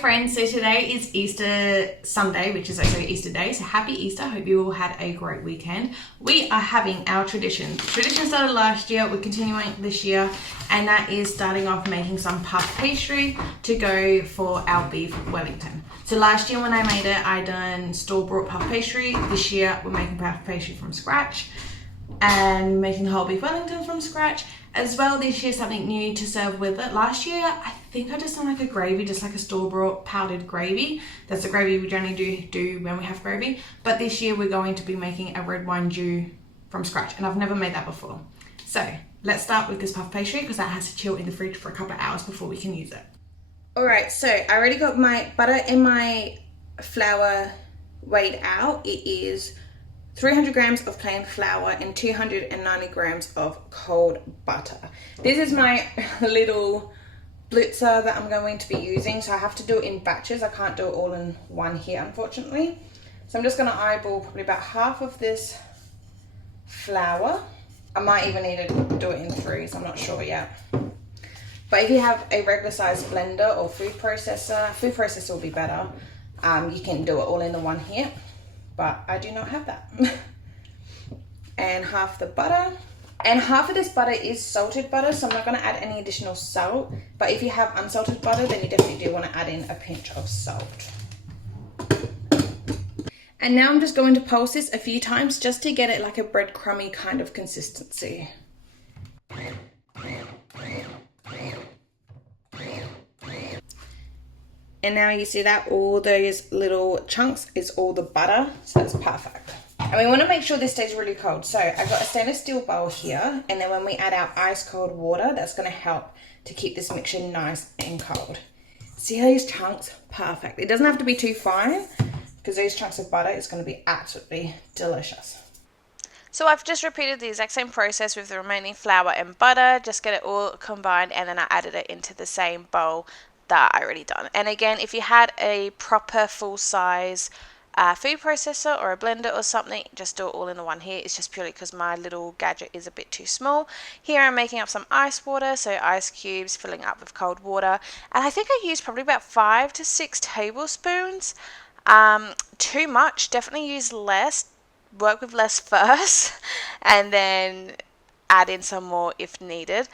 friends, so today is Easter Sunday, which is also Easter Day, so happy Easter. Hope you all had a great weekend. We are having our tradition. Tradition started last year, we're continuing this year, and that is starting off making some puff pastry to go for our Beef Wellington. So last year when I made it, I done store-bought puff pastry. This year we're making puff pastry from scratch and making whole Beef Wellington from scratch. As well this year, something new to serve with it. Last year, I think I just done like a gravy, just like a store-bought powdered gravy. That's the gravy we generally do when we have gravy. But this year we're going to be making a red wine jus from scratch, and I've never made that before. So let's start with this puff pastry because that has to chill in the fridge for a couple of hours before we can use it. All right, so I already got my butter and my flour weighed out. It is 300 grams of plain flour and 290 grams of cold butter. This is my little blitzer that I'm going to be using, so I have to do it in batches. I can't do it all in one here, unfortunately. So I'm just going to eyeball probably about half of this flour. I might even need to do it in threes, I'm not sure yet. But if you have a regular size blender or food processor will be better. You can do it all in the one here. But I do not have that. And half the butter. And half of this butter is salted butter, so I'm not going to add any additional salt. But if you have unsalted butter, then you definitely do want to add in a pinch of salt. And now I'm just going to pulse this a few times just to get it like a breadcrumby kind of consistency. And now you see that all those little chunks is all the butter, so that's perfect. And we want to make sure this stays really cold. So I've got a stainless steel bowl here, and then when we add our ice cold water, that's going to help to keep this mixture nice and cold. See those chunks? Perfect. It doesn't have to be too fine because those chunks of butter is going to be absolutely delicious. So I've just repeated the exact same process with the remaining flour and butter, just get it all combined, and then I added it into the same bowl that I already done. And again, if you had a proper full size food processor or a blender or something, just do it all in the one here. It's just purely because my little gadget is a bit too small. Here I'm making up some ice water, so ice cubes filling up with cold water, and I think I used probably about 5 to 6 tablespoons. Too much, definitely use less, work with less first, and then add in some more if needed.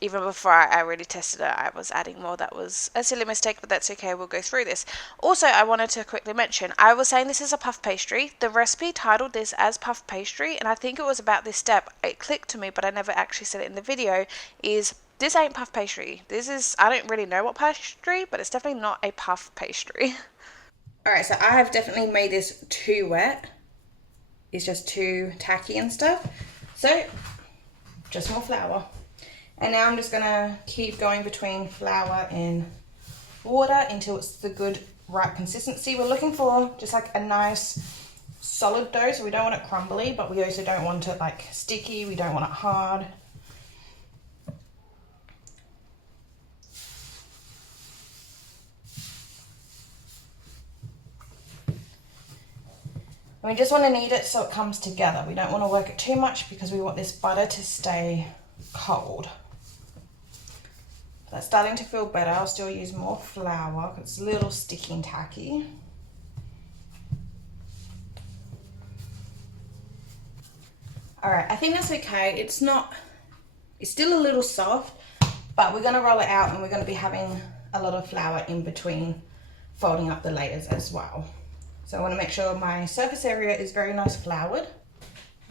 Even before I already tested it, I was adding more. That was a silly mistake, but that's okay. We'll go through this. Also, I wanted to quickly mention, I was saying this is a puff pastry. The recipe titled this as puff pastry, and I think it was about this step. It clicked to me, but I never actually said it in the video, is this ain't puff pastry. This is, I don't really know what pastry, but it's definitely not a puff pastry. All right, so I have definitely made this too wet. It's just too tacky and stuff. So, just more flour. And now I'm just gonna keep going between flour and water until it's the good, right consistency. We're looking for just like a nice solid dough, so we don't want it crumbly, but we also don't want it like sticky, we don't want it hard. And we just want to knead it so it comes together. We don't want to work it too much because we want this butter to stay cold. That's starting to feel better. I'll still use more flour because it's a little sticky and tacky. All right, I think that's okay. It's still a little soft, but we're gonna roll it out and we're gonna be having a lot of flour in between folding up the layers as well. So I wanna make sure my surface area is very nice floured.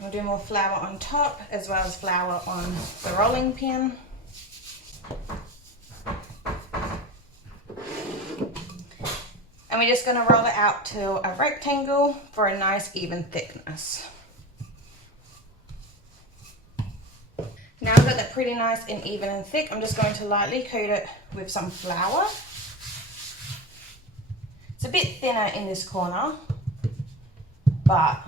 I'm gonna do more flour on top as well as flour on the rolling pin. And we're just going to roll it out to a rectangle for a nice even thickness. Now I've got that pretty nice and even and thick, I'm just going to lightly coat it with some flour. It's a bit thinner in this corner, but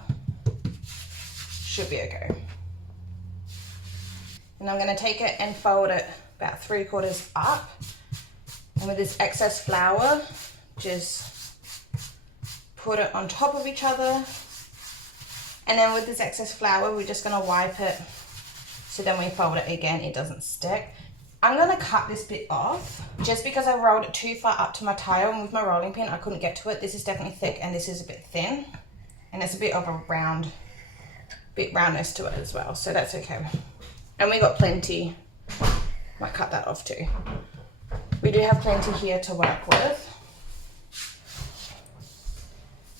should be okay. And I'm going to take it and fold it about 3/4 up. And with this excess flour, just put it on top of each other. And then with this excess flour, we're just going to wipe it so then when we fold it again, it doesn't stick. I'm going to cut this bit off just because I rolled it too far up to my tile, and with my rolling pin I couldn't get to it. This is definitely thick and this is a bit thin, and it's a bit of a roundness to it as well, so that's okay. And we got plenty. Might cut that off too. We do have plenty here to work with.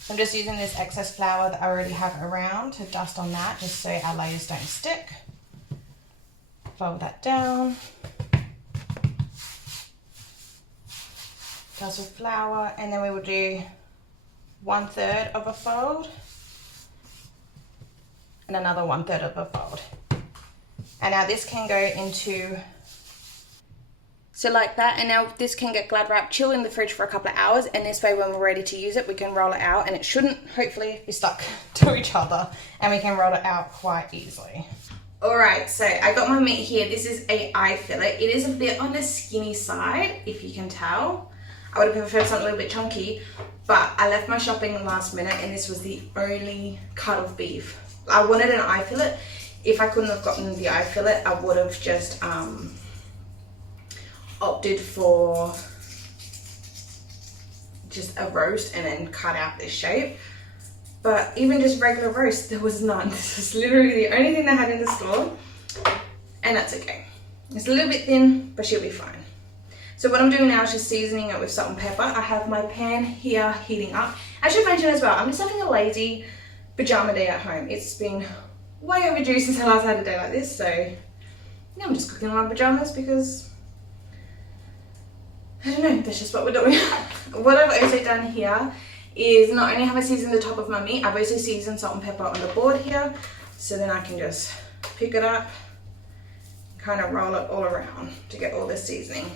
I'm just using this excess flour that I already have around to dust on that, just so our layers don't stick. Fold that down. Dust with flour, and then we will do 1/3 of a fold and another 1/3 of a fold. And now this can go into, so like that, and now this can get glad wrapped, chill in the fridge for a couple of hours, and this way when we're ready to use it, we can roll it out and it shouldn't hopefully be stuck to each other, and we can roll it out quite easily. Alright, so I got my meat here. This is a eye fillet. It is a bit on the skinny side, if you can tell. I would have preferred something a little bit chunky, but I left my shopping last minute and this was the only cut of beef. I wanted an eye fillet. If I couldn't have gotten the eye fillet, I would have just opted for just a roast and then cut out this shape. But even just regular roast, there was none. This is literally the only thing they had in the store, and that's okay. It's a little bit thin, but she'll be fine. So what I'm doing now is just seasoning it with salt and pepper. I have my pan here heating up. I should mention as well, I'm just having a lazy pajama day at home. It's been way overdue since I last had a day like this, so yeah, I'm just cooking in my pajamas because, I don't know, that's just what we're doing. What I've also done here is not only have I seasoned the top of my meat, I've also seasoned salt and pepper on the board here, so then I can just pick it up, kind of roll it all around to get all the seasoning.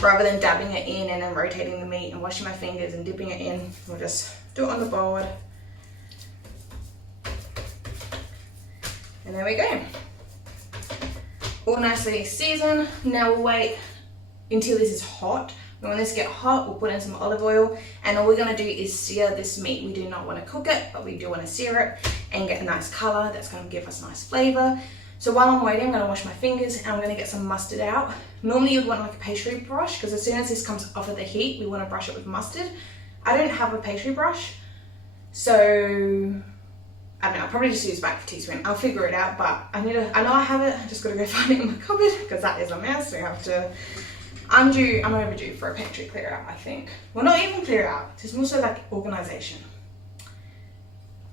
Rather than dabbing it in and then rotating the meat and washing my fingers and dipping it in, we'll just do it on the board. And there we go. All nicely seasoned. Now we'll wait until this is hot. And when this gets hot, we'll put in some olive oil, and all we're gonna do is sear this meat. We do not wanna cook it, but we do wanna sear it and get a nice color that's gonna give us nice flavor. So while I'm waiting, I'm gonna wash my fingers and I'm gonna get some mustard out. Normally you'd want like a pastry brush, because as soon as this comes off of the heat, we wanna brush it with mustard. I don't have a pastry brush, so I don't know, I'll probably just use back for teaspoon. I'll figure it out, but I know I have it, I just gotta go find it in my cupboard, because that is a mess. We have to, I'm overdue for a pantry clear out, I think. Well, not even clear out, it's more so like organization.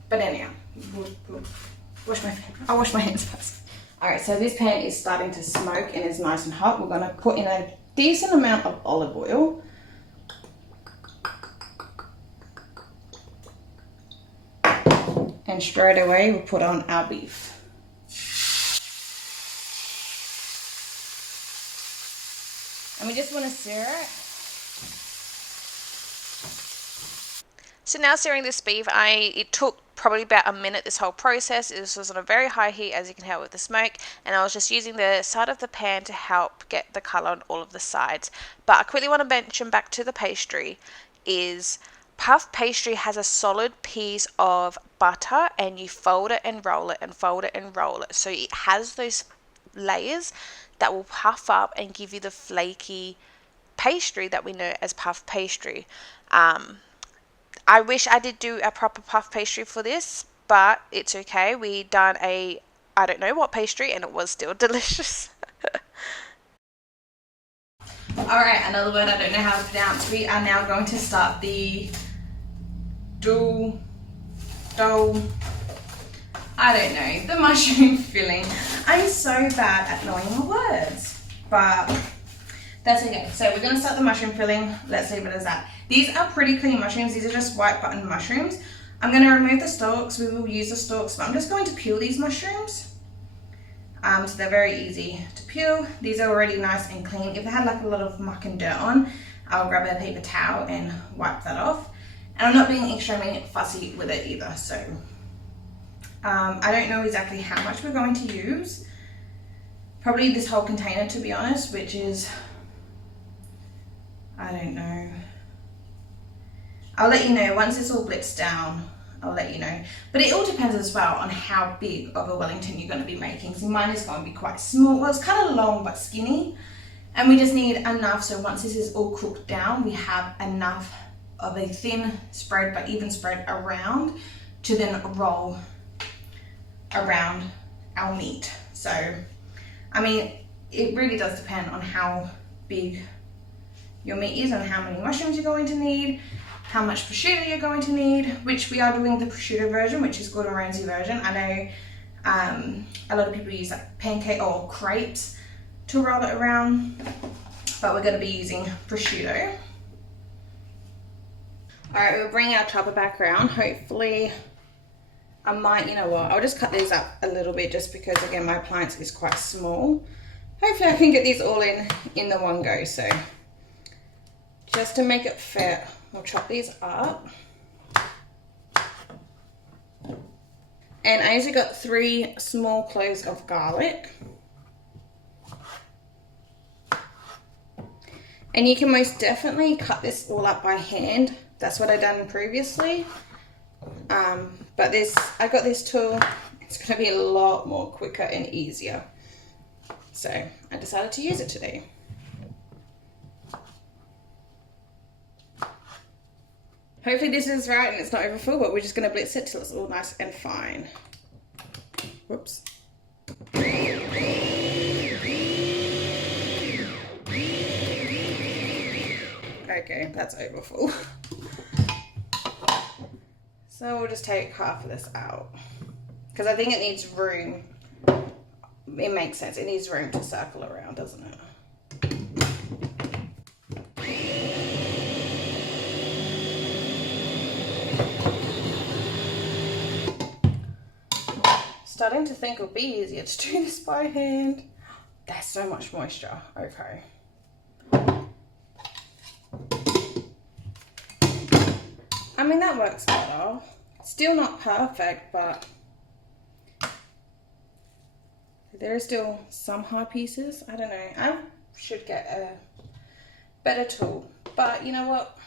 But anyhow, I'll wash my hands first. Alright, so this pan is starting to smoke and is nice and hot. We're gonna put in a decent amount of olive oil. And straight away we'll put on our beef. And we just want to sear it. So now searing this beef, it took probably about a minute, this whole process. This was on a very high heat, as you can tell with the smoke, and I was just using the side of the pan to help get the colour on all of the sides. But I quickly want to mention back to the pastry is puff pastry has a solid piece of butter, and you fold it and roll it and fold it and roll it. So it has those layers that will puff up and give you the flaky pastry that we know as puff pastry. I wish I did do a proper puff pastry for this, but it's okay. We done a, I don't know what pastry, and it was still delicious. Alright, another word I don't know how to pronounce. We are now going to start the dough, I don't know, the mushroom filling. I'm so bad at knowing the words, but that's okay. So we're going to start the mushroom filling. Let's leave it as that. These are pretty clean mushrooms. These are just white button mushrooms. I'm going to remove the stalks. We will use the stalks, but I'm just going to peel these mushrooms. So they're very easy to peel. These are already nice and clean. If they had like a lot of muck and dirt on, I'll grab a paper towel and wipe that off. And I'm not being extremely fussy with it either, so I don't know exactly how much we're going to use. Probably this whole container, to be honest, which is, I don't know. I'll let you know once this all blitzed down. I'll let you know. But it all depends as well on how big of a Wellington you're going to be making. So mine is going to be quite small. Well, it's kind of long but skinny. And we just need enough, so once this is all cooked down, we have enough of a thin spread but even spread around to then roll around our meat. So, I mean, it really does depend on how big your meat is and how many mushrooms you're going to need, how much prosciutto you're going to need, which we are doing the prosciutto version, which is Gordon Ramsay version. I know a lot of people use like pancake or crepes to roll it around, but we're going to be using prosciutto. Alright, we'll bring our chopper back around. Hopefully, I might, you know what, I'll just cut these up a little bit just because, again, my appliance is quite small. Hopefully I can get these all in the one go. So just to make it fit, we'll chop these up. And I usually got 3 small cloves of garlic. And you can most definitely cut this all up by hand. That's what I've done previously. But I got this tool. It's going to be a lot more quicker and easier. So I decided to use it today. Hopefully this is right and it's not over full, but we're just going to blitz it till it's all nice and fine. Whoops. Okay, that's over full. So we'll just take half of this out because I think it needs room. It makes sense. It needs room to circle around, doesn't it? Starting to think it'll be easier to do this by hand. There's so much moisture. Okay. I mean, that works better. Still not perfect, but there are still some hard pieces. I don't know. I should get a better tool. But you know what?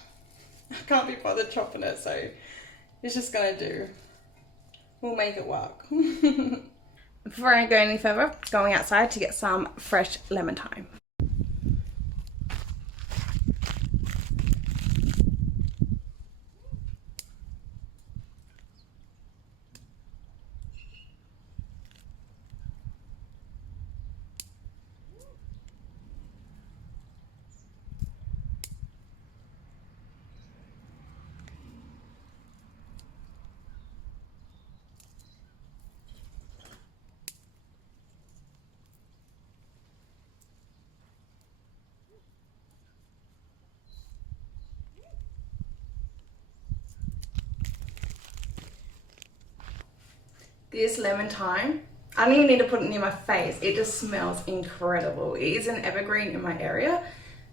I can't be bothered chopping it, so it's just gonna do. We'll make it work. Before I go any further, going outside to get some fresh lemon thyme. This lemon thyme, I don't even need to put it near my face. It just smells incredible. It is an evergreen in my area,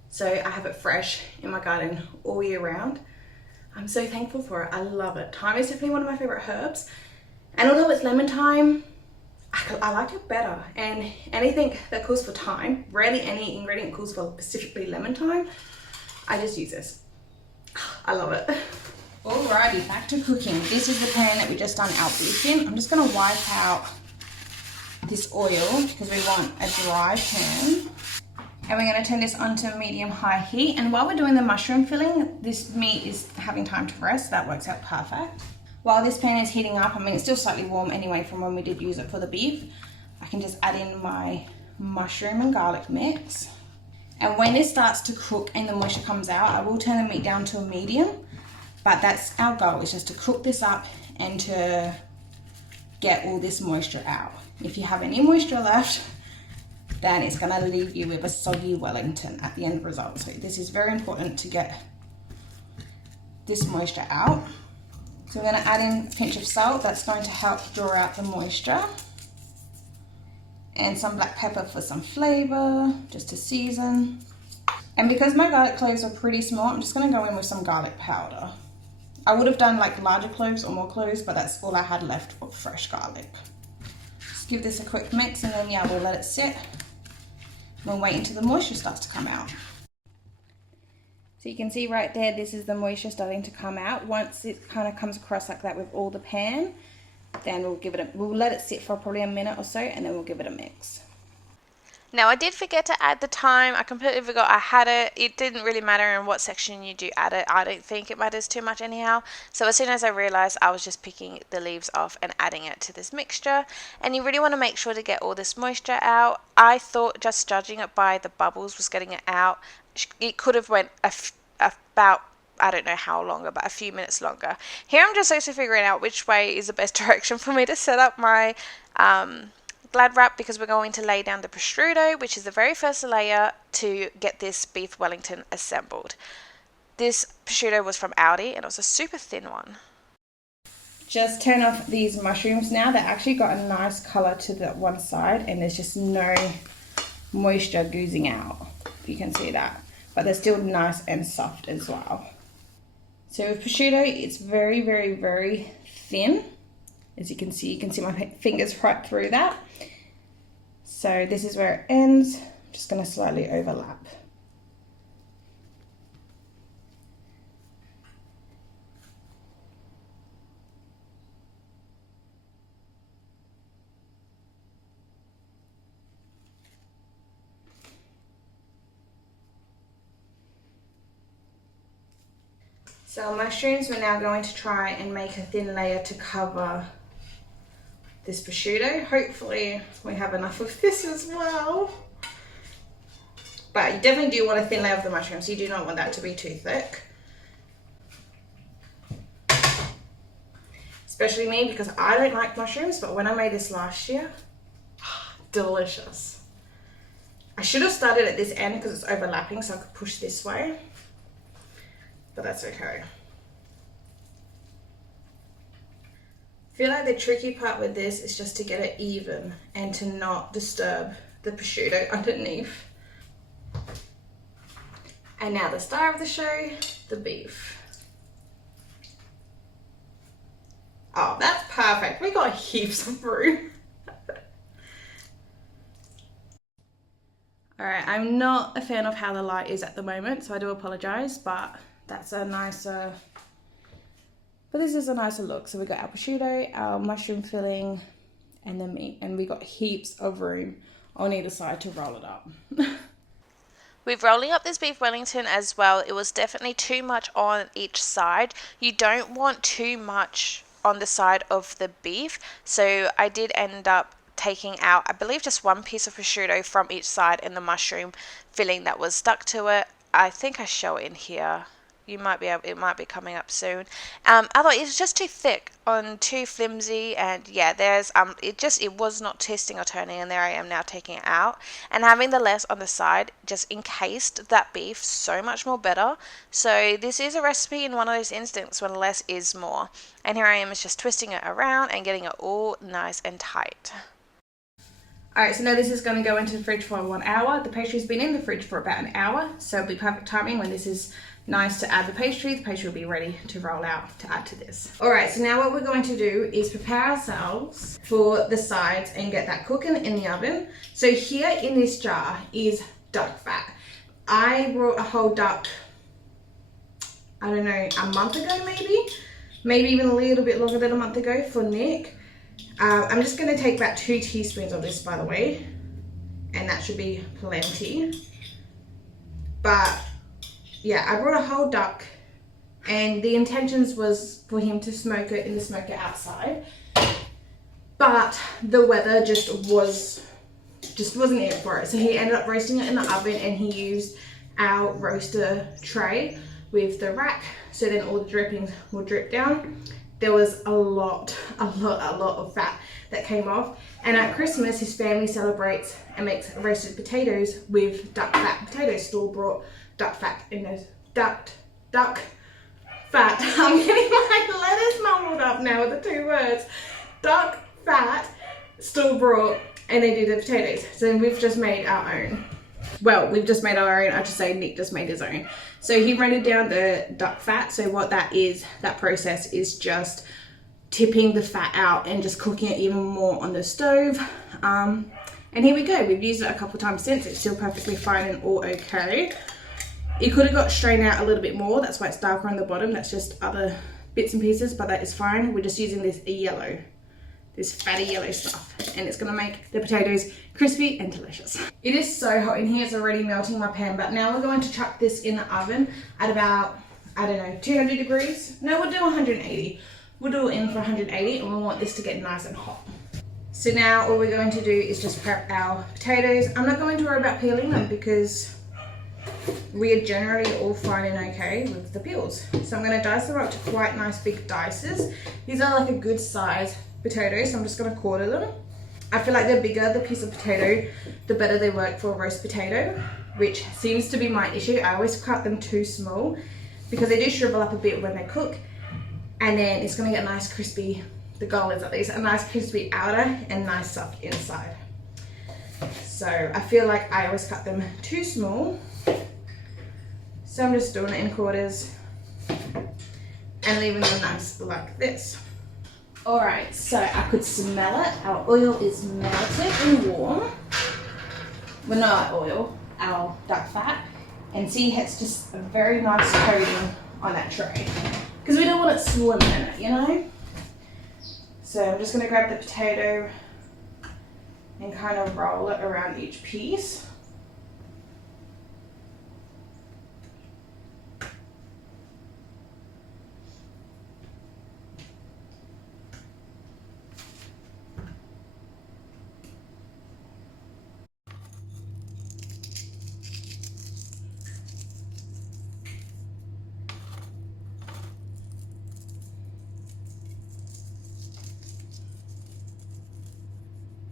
so I have it fresh in my garden all year round. I'm so thankful for it. I love it. Thyme is definitely one of my favorite herbs. And although it's lemon thyme, I like it better. And anything that calls for thyme, rarely any ingredient calls for specifically lemon thyme, I just use this. I love it. Alrighty, back to cooking. This is the pan that we just done our beef in. I'm just going to wipe out this oil because we want a dry pan. And we're going to turn this on to medium-high heat. And while we're doing the mushroom filling, this meat is having time to rest. That works out perfect. While this pan is heating up, I mean, it's still slightly warm anyway from when we did use it for the beef. I can just add in my mushroom and garlic mix. And when this starts to cook and the moisture comes out, I will turn the meat down to a medium. But that's our goal, is just to cook this up and to get all this moisture out. If you have any moisture left, then it's gonna leave you with a soggy Wellington at the end result. So this is very important to get this moisture out. So we're gonna add in a pinch of salt. That's going to help draw out the moisture. And some black pepper for some flavor, just to season. And because my garlic cloves are pretty small, I'm just gonna go in with some garlic powder. I would have done like larger cloves or more cloves, but that's all I had left of fresh garlic. Just give this a quick mix and then yeah, we'll let it sit. We'll wait until the moisture starts to come out. So you can see right there, this is the moisture starting to come out. Once it kind of comes across like that with all the pan, then we'll let it sit for probably a minute or so and then we'll give it a mix. Now, I did forget to add the thyme. I completely forgot I had it. It didn't really matter in what section you do add it. I don't think it matters too much anyhow. So as soon as I realized, I was just picking the leaves off and adding it to this mixture. And you really want to make sure to get all this moisture out. I thought just judging it by the bubbles was getting it out. It could have went about, I don't know how longer, but a few minutes longer. Here I'm just also figuring out which way is the best direction for me to set up my Glad wrap, because we're going to lay down the prosciutto, which is the very first layer to get this beef Wellington assembled. This prosciutto was from Aldi and it was a super thin one. Just turn off these mushrooms now. They actually got a nice colour to the one side and there's just no moisture oozing out. You can see that. But they're still nice and soft as well. So with prosciutto, it's very, very, very thin. As you can see my fingers right through that. So this is where it ends. I'm just going to slightly overlap. So mushrooms, we're now going to try and make a thin layer to cover this prosciutto. Hopefully we have enough of this as well. But you definitely do want a thin layer of the mushrooms. You do not want that to be too thick. Especially me, because I don't like mushrooms, but when I made this last year, delicious. I should have started at this end because it's overlapping so I could push this way. But that's okay. I feel like the tricky part with this is just to get it even and to not disturb the prosciutto underneath. And now the star of the show, the beef. Oh, that's perfect. We got heaps of room. Alright, I'm not a fan of how the light is at the moment, so I do apologise, but that's a nicer... But this is a nicer look. So we got our prosciutto, our mushroom filling, and the meat. And we got heaps of room on either side to roll it up. With rolling up this beef Wellington as well, it was definitely too much on each side. You don't want too much on the side of the beef. So I did end up taking out, I believe, just one piece of prosciutto from each side and the mushroom filling that was stuck to it. I think I show it in here. You might be able, it might be coming up soon. I thought it was just too thick and too flimsy, and yeah, there's it was not twisting or turning, and there I am now taking it out and having the less on the side just encased that beef so much more better. So this is a recipe in one of those instances when less is more, and here I am just twisting it around and getting it all nice and tight. Alright, so now this is going to go into the fridge for 1 hour. The pastry's been in the fridge for about an hour, so it'll be perfect timing when this is nice to add the pastry. The pastry will be ready to roll out to add to this. Alright, so now what we're going to do is prepare ourselves for the sides and get that cooking in the oven. So here in this jar is duck fat. I brought a whole duck, I don't know, a month ago maybe even a little bit longer than a month ago for Nick. I'm just going to take about 2 teaspoons of this, by the way, and that should be plenty. But yeah, I brought a whole duck, and the intentions was for him to smoke it in the smoker outside, but the weather just wasn't it for it. So he ended up roasting it in the oven, and he used our roaster tray with the rack, so then all the drippings will drip down. There was a lot of fat that came off. And at Christmas, his family celebrates and makes roasted potatoes with duck fat potatoes, store bought duck fat in those duck fat. I'm getting my letters mumbled up now with the 2 words. Duck fat, store bought, and they do the potatoes. So we've just made our own. Well, we've just made our own. I should say Nick just made his own. So he rendered down the duck fat. So what that is, that process is just tipping the fat out and just cooking it even more on the stove. And here we go. We've used it a couple of times since. It's still perfectly fine and all okay. It could have got strained out a little bit more. That's why it's darker on the bottom. That's just other bits and pieces, but that is fine. We're just using this yellow this fatty yellow stuff, and it's gonna make the potatoes crispy and delicious. It is so hot in here, it's already melting my pan, but now we're going to chuck this in the oven at about, I don't know, 200 degrees. No, we'll do 180. We'll do it in for 180, and we want this to get nice and hot. So now all we're going to do is just prep our potatoes. I'm not going to worry about peeling them because we are generally all fine and okay with the peels. So I'm going to dice them up to quite nice big dices. These are like a good size potato, so I'm just going to quarter them. I feel like the bigger the piece of potato, the better they work for a roast potato, which seems to be my issue. I always cut them too small because they do shrivel up a bit when they cook, and then it's going to get nice crispy. The goal is at least a nice crispy outer and nice soft inside. So I feel like I always cut them too small, so I'm just doing it in quarters and leaving them nice like this. Alright, so I could smell it. Our oil is melted and warm. Well, not our oil, our duck fat. And see, it's just a very nice coating on that tray. Because we don't want it swimming in it, you know? So I'm just going to grab the potato and kind of roll it around each piece.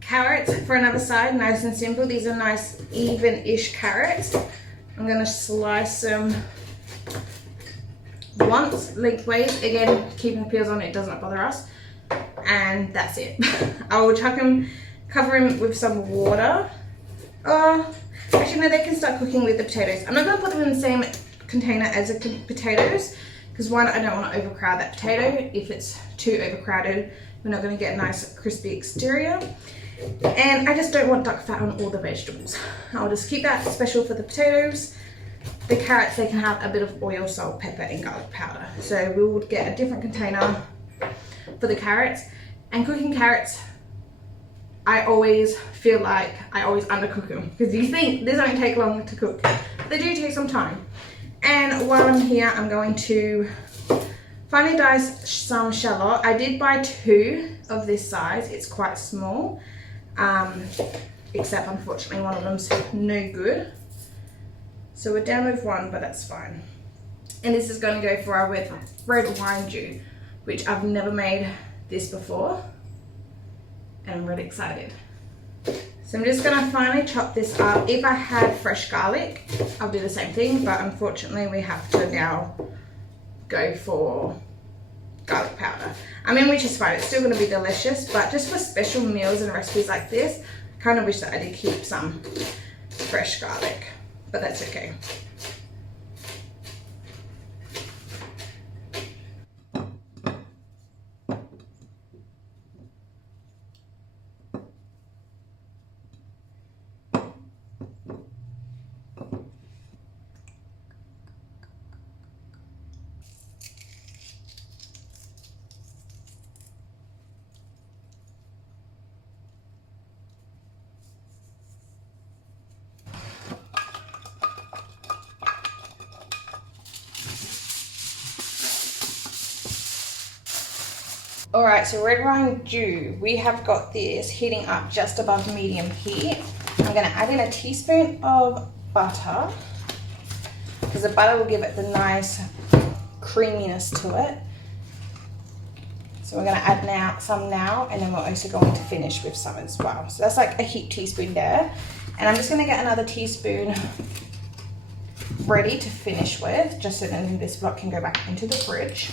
Carrots for another side, nice and simple. These are nice even-ish carrots. I'm going to slice them once lengthways, again keeping the peels on, it doesn't bother us, and that's it. I will chuck them, cover them with some water. Actually no, they can start cooking with the potatoes. I'm not going to put them in the same container as the potatoes because one, I don't want to overcrowd that potato. If it's too overcrowded, we're not going to get a nice crispy exterior. And I just don't want duck fat on all the vegetables. I'll just keep that special for the potatoes. The carrots, they can have a bit of oil, salt, pepper and garlic powder. So we would get a different container for the carrots. And cooking carrots, I always feel like I always undercook them. Because you think they don't take long to cook. They do take some time. And while I'm here, I'm going to finely dice some shallot. I did buy 2 of this size. It's quite small. Except unfortunately one of them's no good. So we're down with 1, but that's fine. And this is going to go for our red wine stew, which I've never made this before. And I'm really excited. So I'm just going to finally chop this up. If I had fresh garlic, I'll do the same thing, but unfortunately we have to now go for garlic powder. I mean, which is fine, it's still going to be delicious, but just for special meals and recipes like this, I kind of wish that I did keep some fresh garlic, but that's okay. Alright, so red wine stew, we have got this heating up just above medium heat. I'm going to add in a teaspoon of butter because the butter will give it the nice creaminess to it. So we're going to add some now, and then we're also going to finish with some as well. So that's like a heaped teaspoon there. And I'm just going to get another teaspoon ready to finish with, just so then this block can go back into the fridge.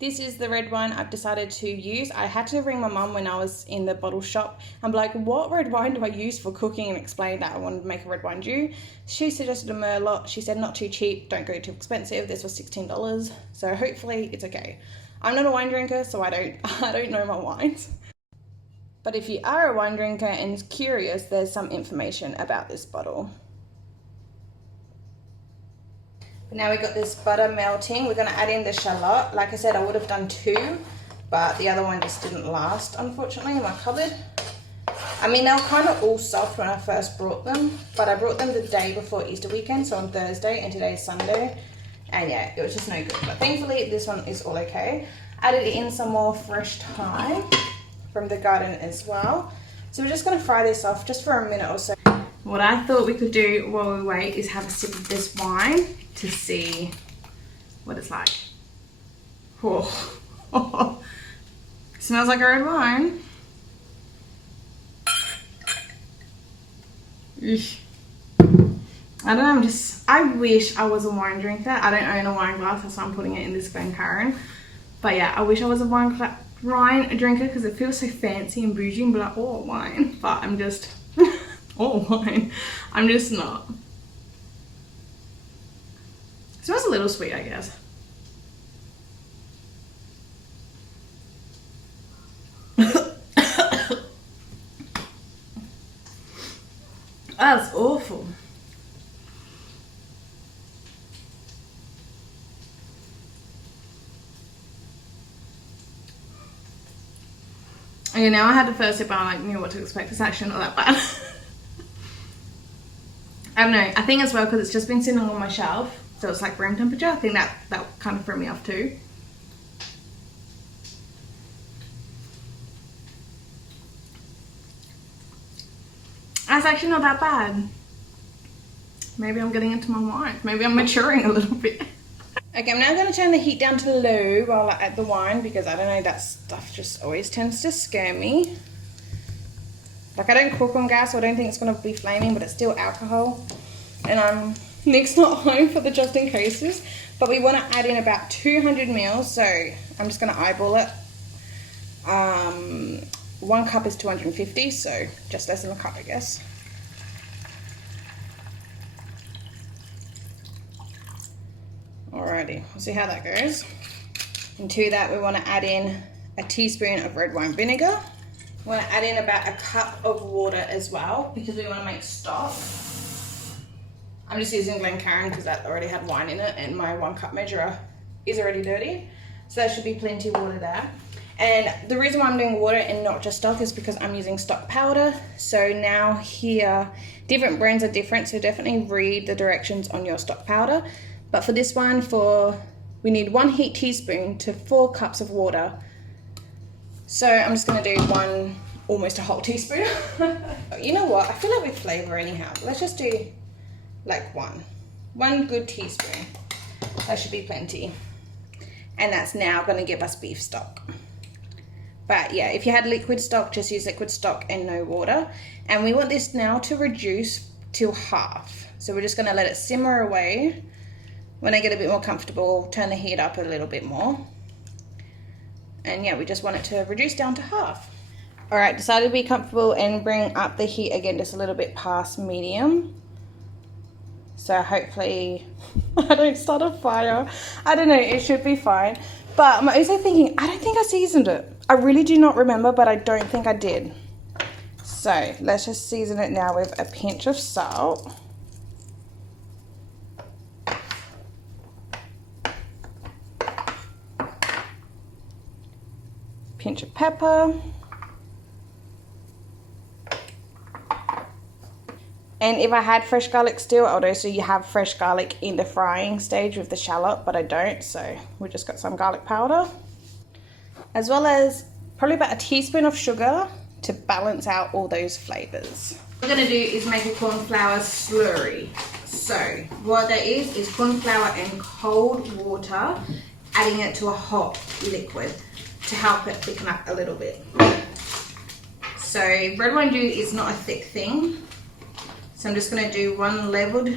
This is the red wine I've decided to use. I had to ring my mum when I was in the bottle shop. I'm like, what red wine do I use for cooking? And explain that I wanted to make a red wine stew. She suggested a Merlot. She said not too cheap, don't go too expensive. This was $16, so hopefully it's okay. I'm not a wine drinker, so I don't know my wines. But if you are a wine drinker and curious, there's some information about this bottle. Now we've got this butter melting. We're going to add in the shallot. Like I said, I would have done 2, but the other one just didn't last, unfortunately, in my cupboard. I mean, they were kind of all soft when I first brought them, but I brought them the day before Easter weekend, so on Thursday, and today's Sunday, and yeah, it was just no good. But thankfully, this one is all okay. Added in some more fresh thyme from the garden as well. So we're just going to fry this off just for a minute or so. What I thought we could do while we wait is have a sip of this wine to see what it's like. Oh. Smells like a red wine. Eesh. I don't know, I wish I was a wine drinker. I don't own a wine glass, that's why I'm putting it in this Glencairn. But yeah, I wish I was a wine drinker because it feels so fancy and bougie and be like, oh, wine. But I'm just, oh, wine. I'm just not. It smells a little sweet, I guess. That's awful. Okay, now I had the first sip and I knew what to expect. It's actually not that bad. I don't know. I think as well because it's just been sitting on my shelf, so it's like room temperature. I think that kind of threw me off too. That's actually not that bad. Maybe I'm getting into my wine. Maybe I'm maturing a little bit. Okay, I'm now going to turn the heat down to low while I add the wine because I don't know, that stuff just always tends to scare me. Like, I don't cook on gas, so I don't think it's going to be flaming, but it's still alcohol. And Nick's not home for the just in cases. But we want to add in about 200 ml, so I'm just going to eyeball it. 1 cup is 250, so just less than a cup, I guess. Alrighty, we'll see how that goes. And to that, we want to add in a teaspoon of red wine vinegar. We want to add in about a cup of water as well because we want to make stock. I'm just using Glencairn because that already had wine in it and my 1 cup measurer is already dirty. So there should be plenty of water there. And the reason why I'm doing water and not just stock is because I'm using stock powder. So now here, different brands are different, so definitely read the directions on your stock powder. But for this one, we need 1 heat teaspoon to 4 cups of water. So I'm just going to do almost a whole teaspoon. You know what? I feel like we flavor anyhow. Let's just do like one good teaspoon. That should be plenty. And that's now going to give us beef stock. But yeah, if you had liquid stock, just use liquid stock and no water. And we want this now to reduce to half. So we're just going to let it simmer away. When I get a bit more comfortable, turn the heat up a little bit more. And yeah, we just want it to reduce down to half. All right, decided to be comfortable and bring up the heat again just a little bit past medium. So hopefully I don't start a fire. I don't know, it should be fine. But I'm also thinking, I don't think I seasoned it. I really do not remember, but I don't think I did. So let's just season it now with a pinch of salt. Pinch of pepper. And if I had fresh garlic still, I would also have fresh garlic in the frying stage with the shallot, but I don't, so we just got some garlic powder. As well as probably about a teaspoon of sugar to balance out all those flavors. What we're gonna do is make a corn flour slurry. So what that is corn flour and cold water, adding it to a hot liquid to help it thicken up a little bit. So red wine dew is not a thick thing. So I'm just gonna do 1 leveled,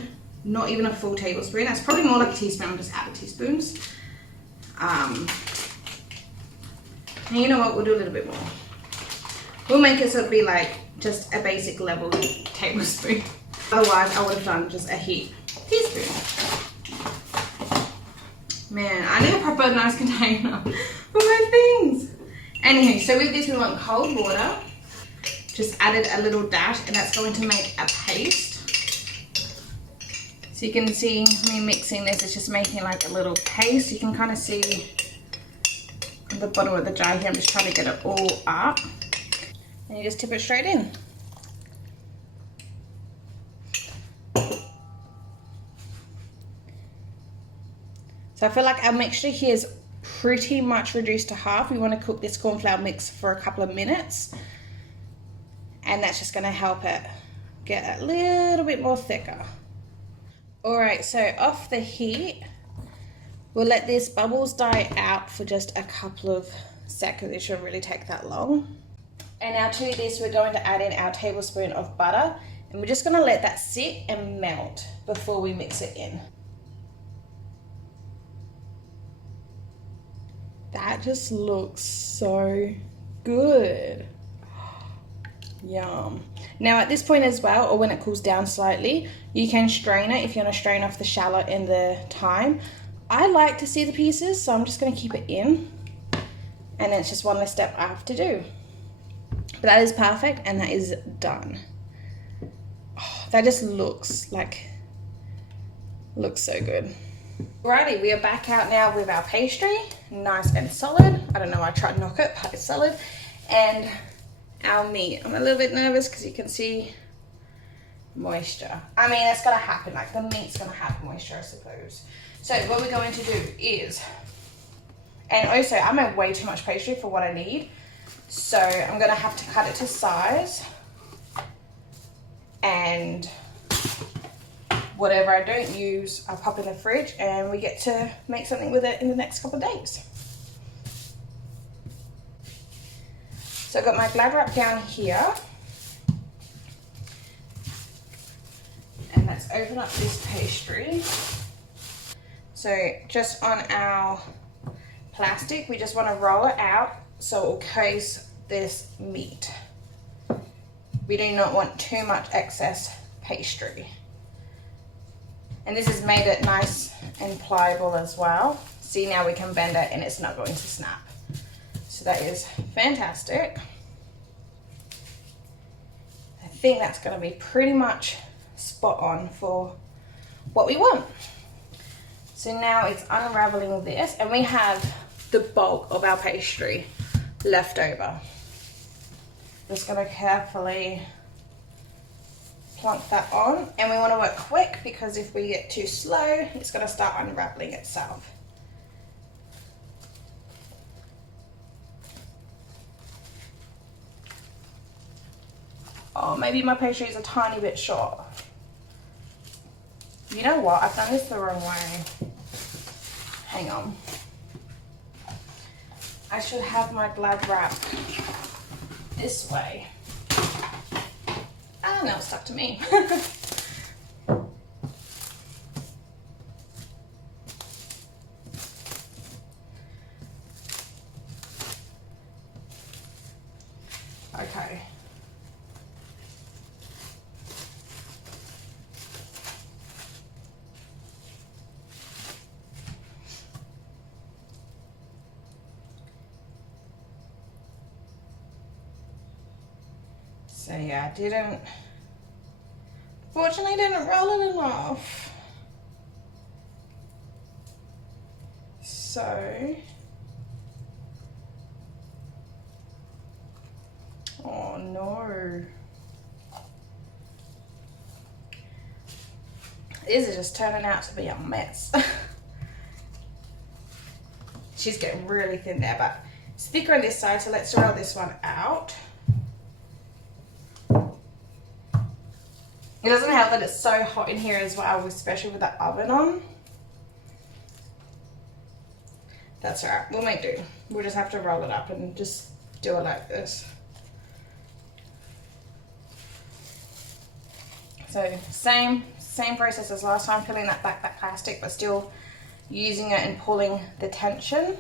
not even a full tablespoon. That's probably more like a teaspoon, I'm just out of teaspoons. And you know what, we'll do a little bit more. We'll make it so it'll be like just a basic level tablespoon. Otherwise I would have done just a heat teaspoon. Man, I need a proper nice container for my things. Anywho, so with this we want cold water. Just added a little dash and that's going to make a paste. So you can see me mixing this, it's just making like a little paste. You can kind of see the bottom of the jar here. I'm just trying to get it all up. And you just tip it straight in. So I feel like our mixture here is pretty much reduced to half. We want to cook this corn flour mix for a couple of minutes. And that's just going to help it get a little bit more thicker. Alright, so off the heat, we'll let this bubbles die out for just a couple of seconds. It shouldn't really take that long. And now to this, we're going to add in our tablespoon of butter. And we're just going to let that sit and melt before we mix it in. That just looks so good. Yum. Now at this point as well, or when it cools down slightly, you can strain it if you want to strain off the shallot in the thyme. I like to see the pieces, so I'm just going to keep it in. And then it's just one less step I have to do. But that is perfect, and that is done. Oh, that just looks so good. Alrighty, we are back out now with our pastry, nice and solid. I don't know why I tried to knock it, but it's solid. And our meat. I'm a little bit nervous because you can see moisture. I mean, it's gonna happen, like the meat's gonna have moisture, I suppose. So what we're going to do is, and also I made way too much pastry for what I need. So I'm gonna have to cut it to size, and whatever I don't use, I'll pop in the fridge and we get to make something with it in the next couple of days. So I've got my glad wrap down here. And let's open up this pastry. So just on our plastic, we just want to roll it out so it will case this meat. We do not want too much excess pastry. And this has made it nice and pliable as well. See, now we can bend it and it's not going to snap. So that is fantastic. I think that's going to be pretty much spot on for what we want. So now it's unraveling this, and we have the bulk of our pastry left over. Just going to carefully plunk that on, and we want to work quick because if we get too slow, it's going to start unraveling itself. Oh, maybe my pastry is a tiny bit short. You know what? I've done this the wrong way. Hang on. I should have my glad wrap this way. Ah, no, it's stuck to me. Okay. So yeah, fortunately didn't roll it enough. So, oh no. This is just turning out to be a mess. She's getting really thin there, but it's thicker on this side, so let's roll this one out. It doesn't help that it's so hot in here as well, especially with the oven on. That's all right, we'll make do. We'll just have to roll it up and just do it like this. So same process as last time, peeling that back, that plastic, but still using it and pulling the tension.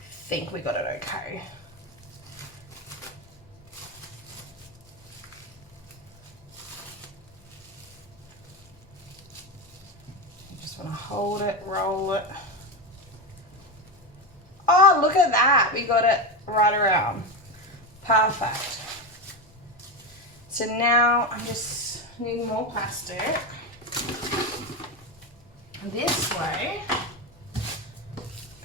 I think we got it okay. Want to hold it, roll it. Oh, look at that. We got it right around. Perfect. So now I just need more plastic. This way,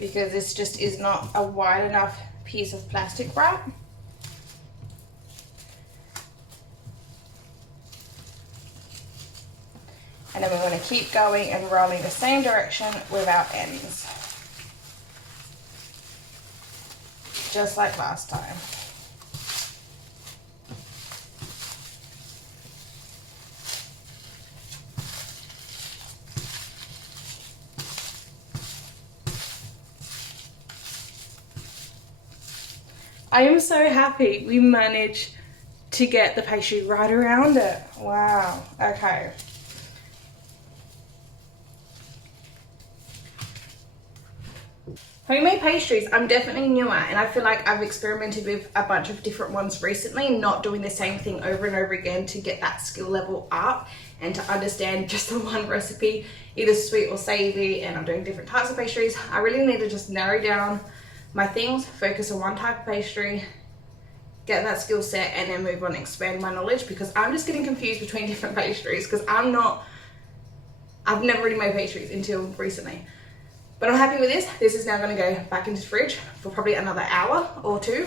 because this just is not a wide enough piece of plastic wrap. And then we're going to keep going and rolling the same direction with our ends. Just like last time. I am so happy we managed to get the pastry right around it. Wow, okay. Homemade pastries, I'm definitely newer, and I feel like I've experimented with a bunch of different ones recently, not doing the same thing over and over again to get that skill level up and to understand just the one recipe, either sweet or savory, and I'm doing different types of pastries. I really need to just narrow down my things, focus on one type of pastry, get that skill set, and then move on and expand my knowledge, because I'm just getting confused between different pastries because I've never really made pastries until recently. But I'm happy with this. This is now going to go back into the fridge for probably another hour or two.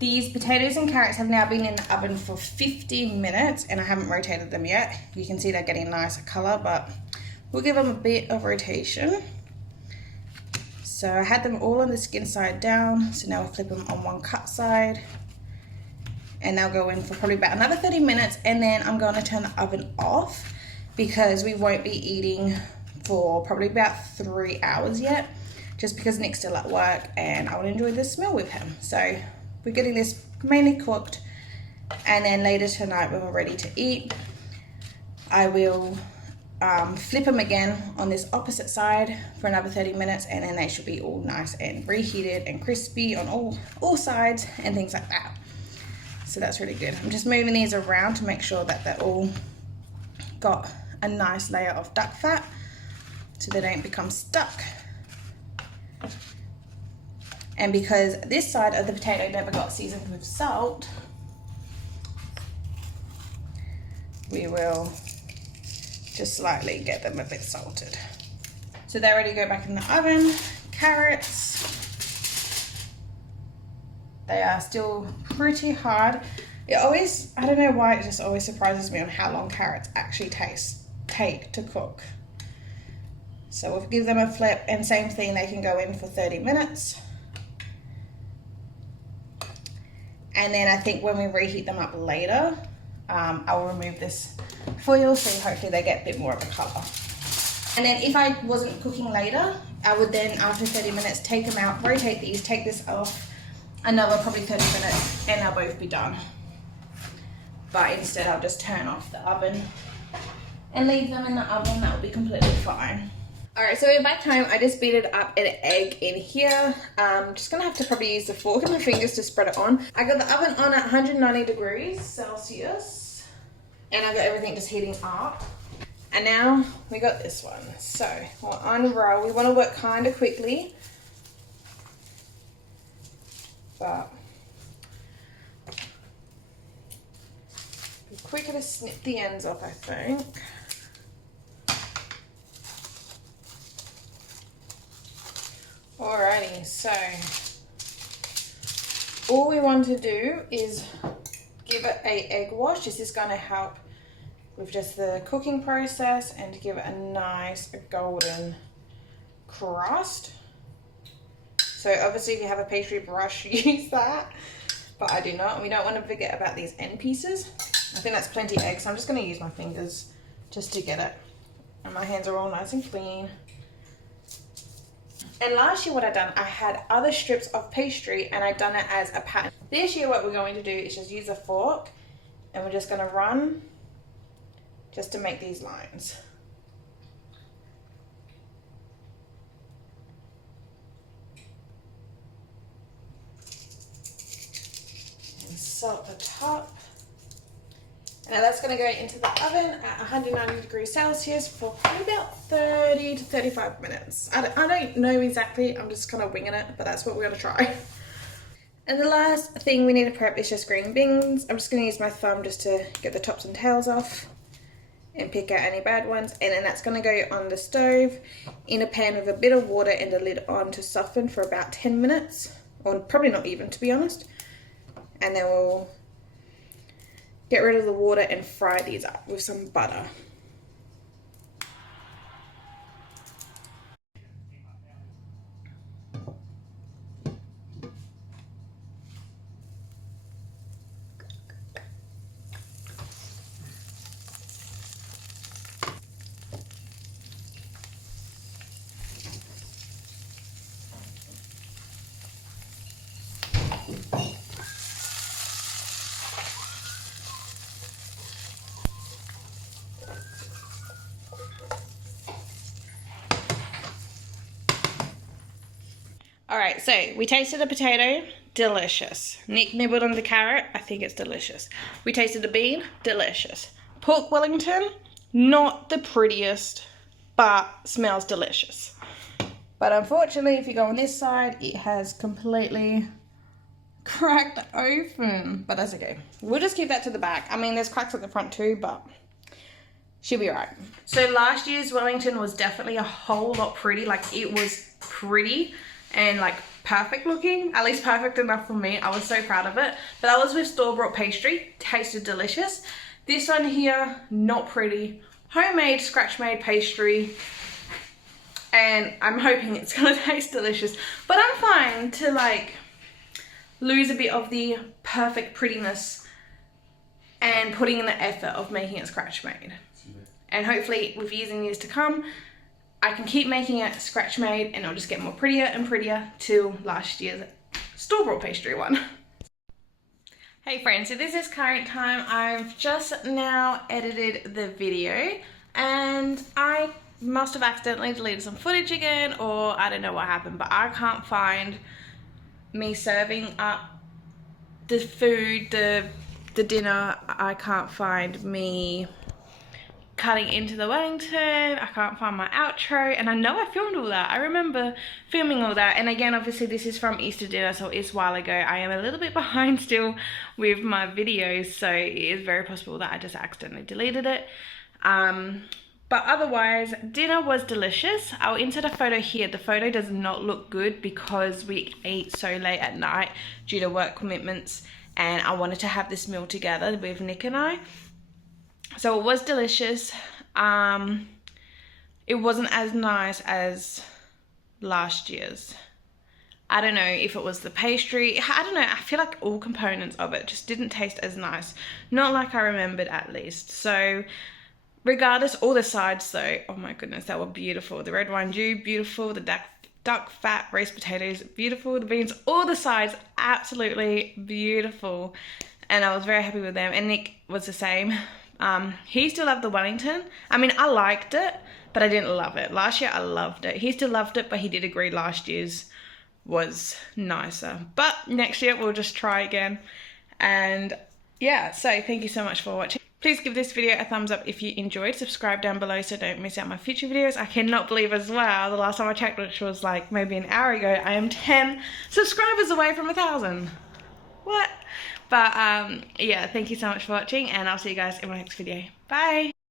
These potatoes and carrots have now been in the oven for 50 minutes and I haven't rotated them yet. You can see they're getting a nicer color, but we'll give them a bit of rotation. So I had them all on the skin side down. So now we'll flip them on one cut side. And they'll go in for probably about another 30 minutes. And then I'm going to turn the oven off because we won't be eating for probably about 3 hours yet, just because Nick's still at work and I want to enjoy the smell with him. So we're getting this mainly cooked, and then later tonight when we're ready to eat, I will flip them again on this opposite side for another 30 minutes, and then they should be all nice and reheated and crispy on all sides and things like that. So that's really good. I'm just moving these around to make sure that they're all got a nice layer of duck fat, so they don't become stuck. And because this side of the potato never got seasoned with salt, we will just slightly get them a bit salted. So they're ready to go back in the oven. Carrots, they are still pretty hard. It always, I don't know why, it just always surprises me on how long carrots actually take to cook. So we'll give them a flip, and same thing, they can go in for 30 minutes. And then I think when we reheat them up later, I'll remove this foil so hopefully they get a bit more of a color. And then if I wasn't cooking later, I would then, after 30 minutes, take them out, rotate these, take this off, another probably 30 minutes, and they'll both be done. But instead I'll just turn off the oven and leave them in the oven. That will be completely fine. Alright, so we're back home. I just beated up an egg in here. I'm just gonna have to probably use the fork and my fingers to spread it on. I got the oven on at 190 degrees Celsius, and I got everything just heating up. And now we got this one. So we'll unroll. We want to work kind of quickly, but be quicker to snip the ends off, I think. Alrighty, so all we want to do is give it a egg wash. This is going to help with just the cooking process and to give it a nice golden crust. So obviously if you have a pastry brush, use that, but I do not. And we don't want to forget about these end pieces. I think that's plenty of egg, so I'm just going to use my fingers just to get it. And my hands are all nice and clean. And last year what I done, I had other strips of pastry and I done it as a pattern. This year what we're going to do is just use a fork, and we're just going to run just to make these lines. And salt the top. Now that's going to go into the oven at 190 degrees Celsius for probably about 30 to 35 minutes. I don't know exactly, I'm just kind of winging it, but that's what we're going to try. And the last thing we need to prep is just green beans. I'm just going to use my thumb just to get the tops and tails off. and pick out any bad ones, and then that's going to go on the stove in a pan with a bit of water and the lid on to soften for about 10 minutes, or probably not even, to be honest. And then we'll get rid of the water and fry these up with some butter. Alright, so we tasted the potato, delicious. Nick nibbled on the carrot, I think it's delicious. We tasted the bean, delicious. Pork Wellington, not the prettiest, but smells delicious. But unfortunately, if you go on this side, it has completely cracked open. But that's okay. We'll just keep that to the back. I mean, there's cracks at the front too, but she'll be alright. So last year's Wellington was definitely a whole lot pretty. Like, it was pretty and like perfect looking, at least perfect enough for me. I was so proud of it. But that was with store-bought pastry, tasted delicious. This one here, not pretty, homemade, scratch-made pastry, and I'm hoping it's gonna taste delicious. But I'm fine to like lose a bit of the perfect prettiness and putting in the effort of making it scratch-made. And hopefully with years and years to come, I can keep making it scratch made and it'll just get more prettier and prettier till last year's store-bought pastry one. Hey friends, so this is current time. I've just now edited the video and I must have accidentally deleted some footage again, or I don't know what happened, but I can't find me serving up the food, the dinner. I can't find me cutting into the Wellington. I can't find my outro, and I know I filmed all that. I remember filming all that, and again, obviously this is from Easter dinner, so it's a while ago. I am a little bit behind still with my videos, so it is very possible that I just accidentally deleted it. But otherwise, dinner was delicious. I'll insert a photo here. The photo does not look good because we ate so late at night due to work commitments, and I wanted to have this meal together with Nick and I. So it was delicious. It wasn't as nice as last year's. I don't know if it was the pastry. I don't know. I feel like all components of it just didn't taste as nice. Not like I remembered, at least. So regardless, all the sides though, oh my goodness, they were beautiful. The red wine dew, beautiful. The duck fat roast potatoes, beautiful. The beans, all the sides, absolutely beautiful. And I was very happy with them. And Nick was the same. He still loved the Wellington. I mean, I liked it, but I didn't love it. Last year, I loved it. He still loved it, but he did agree last year's was nicer. But next year, we'll just try again. And yeah, so thank you so much for watching. Please give this video a thumbs up if you enjoyed. Subscribe down below so don't miss out my future videos. I cannot believe as well, the last time I checked, which was like maybe an hour ago, I am 10 subscribers away from 1,000. What? But yeah, thank you so much for watching, and I'll see you guys in my next video. Bye!